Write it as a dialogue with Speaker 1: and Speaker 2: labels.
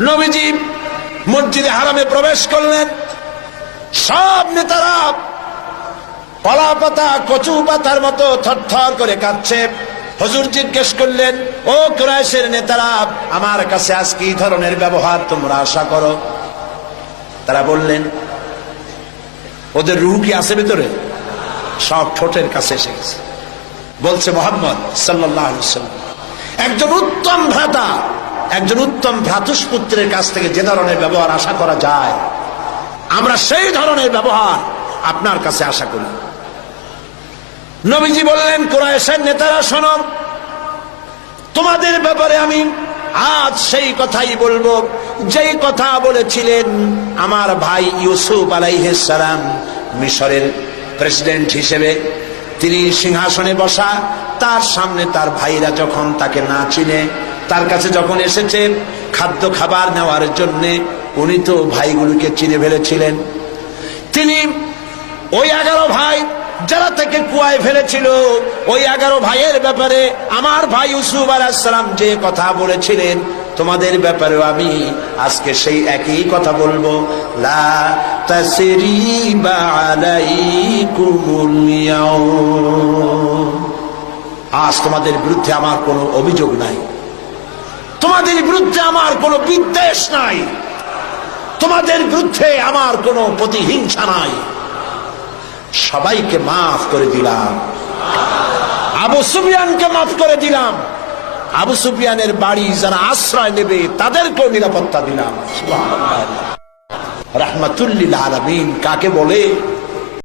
Speaker 1: নবীজি মসজিদে হারামে প্রবেশ করলেন। সব নেতারা কলা পাতা, কচু পাতার মতো থরথর করে কাঁদছে। হজুর জিজ্ঞেস করলেন, ও কুরাইশের নেতারা, আমার কাছে আজ কি ধরনের ব্যবহার তোমরা আশা করো? তারা বললেন, ওদের রুহ কি আছে ভিতরে? সব ঠোঁটের কাছে এসে গেছে। বলছে মোহাম্মদ সাল্লাহ একজন উত্তম ভ্রাতা একজন উত্তম ভ্রাতুষ্পুত্রের কাছ থেকে যে ধরনের ব্যবহার আশা করা যায়, আমরা সেই ধরনের ব্যবহার আপনার কাছে আশা করি। নবীজি বললেন কোরআশের নেতারা, শোনো, তোমাদের ব্যাপারে আমি আজ সেই কথাই বলব, যেই কথা বলেছিলেন আমার ভাই ইউসুফ আলাইহিসালাম মিশরের প্রেসিডেন্ট হিসেবে। তিনি সিংহাসনে বসা, তার সামনে তার ভাইরা যখন তাকে না চিনে তার কাছে যখন এসেছে খাদ্য খাবার নেওয়ার জন্যে, উনি তো ভাইগুলোকে চিনে ফেলেছিলেন। তিনি ওই এগারো ভাই যারা তাকে কুয়ায় ফেলেছিল, ওই এগারো ভাইয়ের ব্যাপারে আমার ভাই ইউসুফ আলাহিসাম যে কথা বলেছিলেন, তোমাদের ব্যাপারেও আমি আজকে সেই একই কথা বলব। লা। আজ তোমাদের বিরুদ্ধে আমার কোনো অভিযোগ নাই। তোমাদের বিরুদ্ধে আমার কোনো বিদ্বেষ নাই। তোমাদের বিরুদ্ধে আমার কোনো প্রতিহিংসা নাই। সবাইকে মাফ করে দিলাম। আবু সুফিয়ানকে মাফ করে দিলাম। আবু সুফিয়ানের বাড়ি যারা আশ্রয় নেবে, তাদেরকেও নিরাপত্তা দিলাম। রাহমাতুল্লিল আলমিন কাকে বলে?